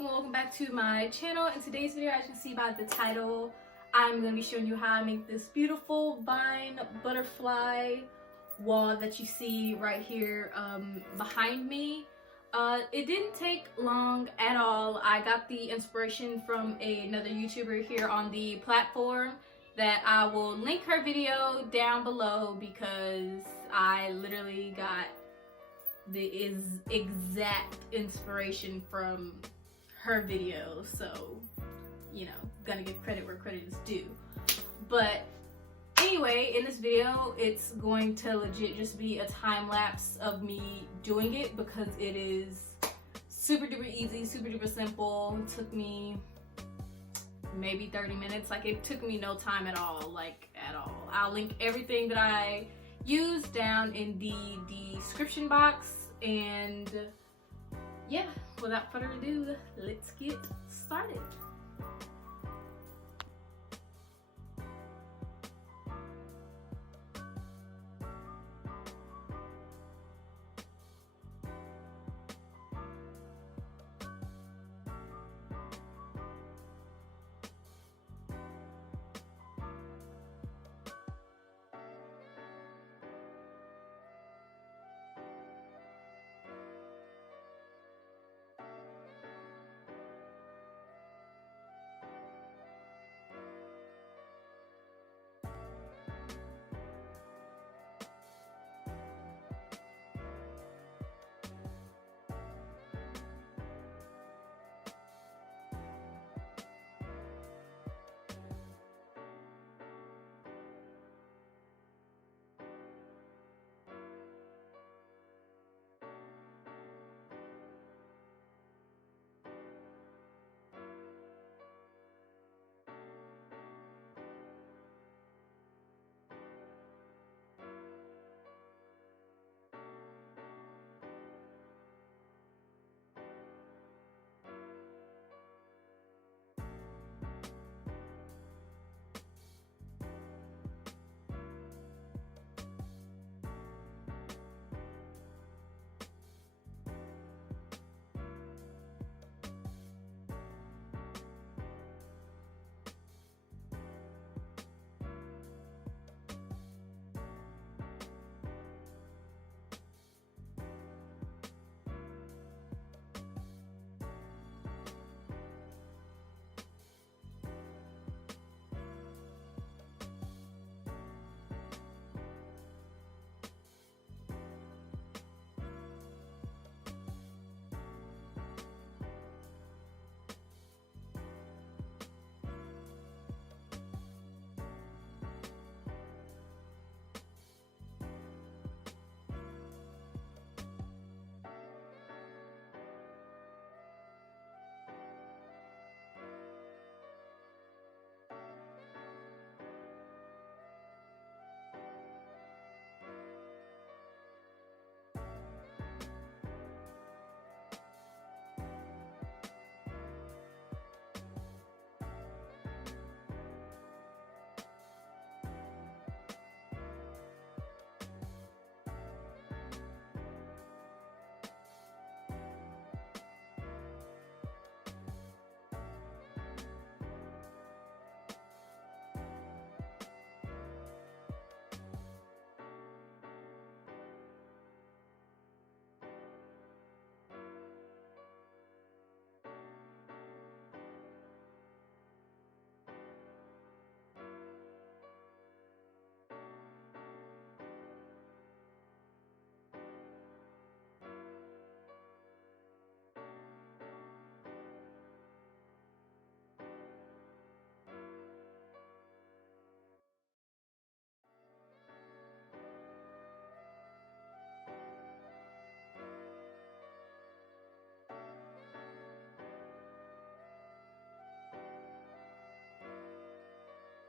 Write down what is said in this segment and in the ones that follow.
welcome back to my channel. In today's video, as you can see by the title, I'm going to be showing you how I make this beautiful vine butterfly wall that you see right here behind me. It didn't take long at all. I got the inspiration from another YouTuber here on the platform that I will link her video down below because I literally got the exact inspiration from her video, so you know, gonna give credit where credit is due. But anyway, in this video it's going to legit just be a time lapse of me doing it because it is super duper easy, super duper simple. It took me maybe 30 minutes. Like, it took me no time at all, like at all. I'll link everything that I use down in the description box, and yeah, without further ado, let's get started.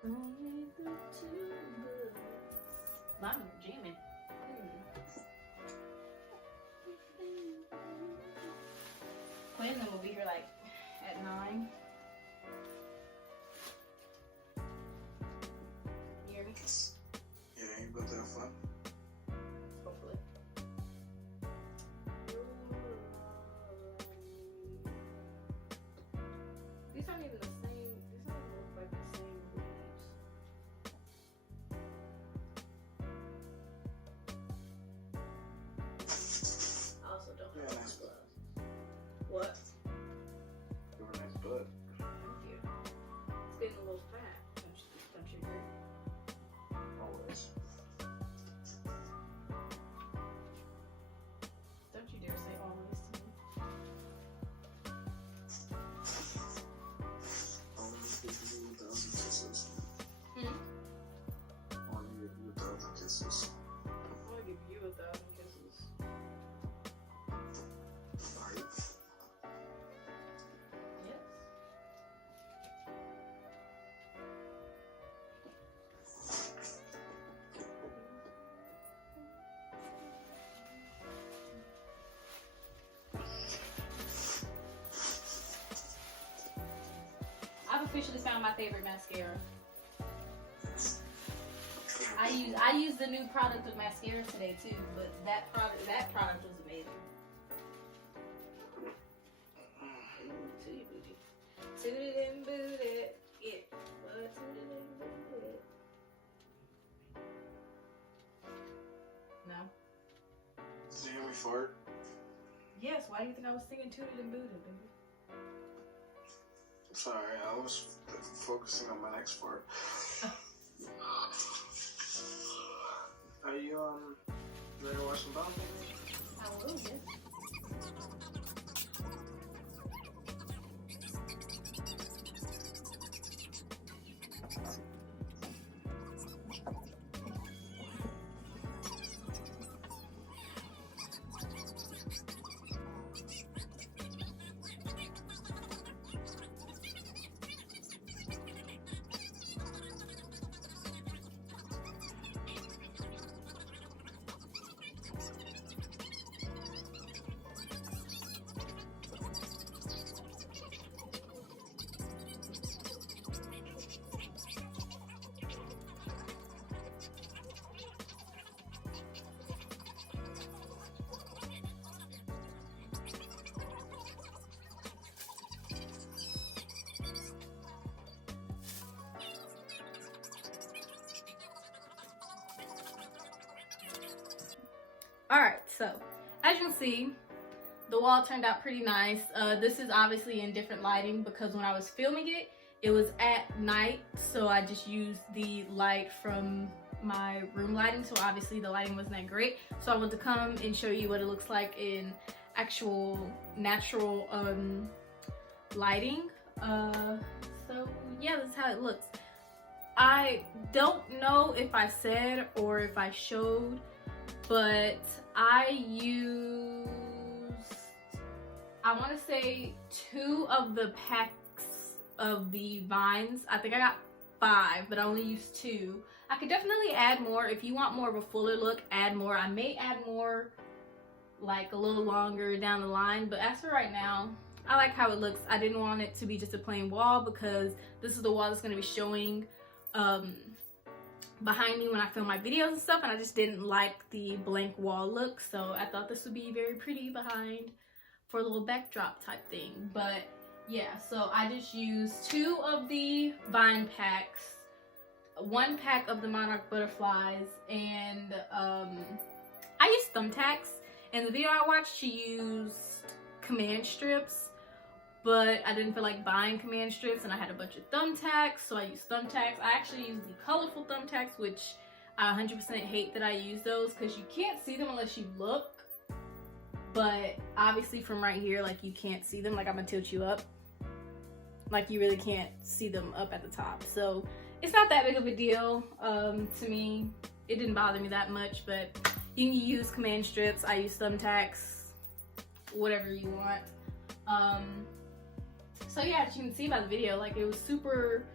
Only the two of us. Mine are jamming. Quinn will be here like at 9. You hear me? Yeah, you about to have fun? Hopefully. officially found my favorite mascara. I used the new product of mascara today too, but that product was amazing. Tootie booty. Tootie and booty. Yeah. But tootie and booty. No. Did you hear me fart? Yes, why do you think I was singing Tootie and booty, baby? Sorry, I was focusing on my next fart. Are you ready to watch some Bob? I will, yes. Alright, so as you can see, the wall turned out pretty nice. This is obviously in different lighting because when I was filming it, it was at night, so I just used the light from my room lighting, so obviously the lighting wasn't that great. So I wanted to come and show you what it looks like in actual natural lighting. So yeah, this is how it looks. I don't know if I said or if I showed, but I used, I want to say 2 of the packs of the vines. I think I got 5, but I only used 2. I could definitely add more. If you want more of a fuller look, add more. I may add more like a little longer down the line, but as for right now, I like how it looks. I didn't want it to be just a plain wall because this is the wall that's going to be showing behind me when I film my videos and stuff, and I just didn't like the blank wall look, so I thought this would be very pretty behind for a little backdrop type thing. But yeah, so I just used 2 of the vine packs, 1 pack of the monarch butterflies, and I used thumbtacks. In the video I watched, she used command strips, but I didn't feel like buying command strips, and I had a bunch of thumbtacks, so I used thumbtacks. I actually used the colorful thumbtacks, which I 100% hate that I use those because you can't see them unless you look. But obviously from right here, like, you can't see them. Like, I'm gonna tilt you up. Like, you really can't see them up at the top. So it's not that big of a deal to me. It didn't bother me that much, but you can use command strips. I use thumbtacks, whatever you want. So yeah, as you can see by the video, like, it was super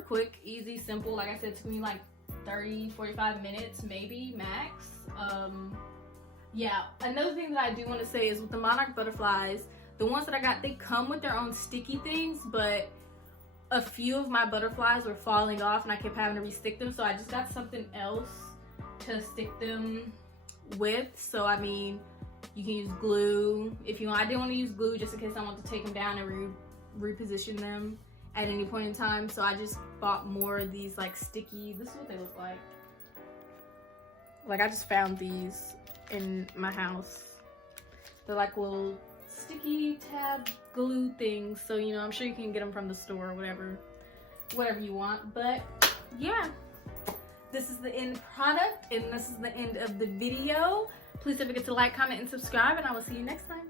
quick, easy, simple. Like I said, it took me like 30-45 minutes maybe max. Yeah, another thing that I do want to say is with the monarch butterflies, the ones that I got, they come with their own sticky things, but a few of my butterflies were falling off and I kept having to restick them, so I just got something else to stick them with. So I mean, you can use glue if you want. I didn't want to use glue just in case I want to take them down and reposition them at any point in time, so I just bought more of these like sticky, this is what they look like. Like, I just found these in my house. They're like little sticky tab glue things, so you know, I'm sure you can get them from the store or whatever you want. But yeah, this is the end product and this is the end of the video. Please don't forget to like, comment, and subscribe, and I will see you next time.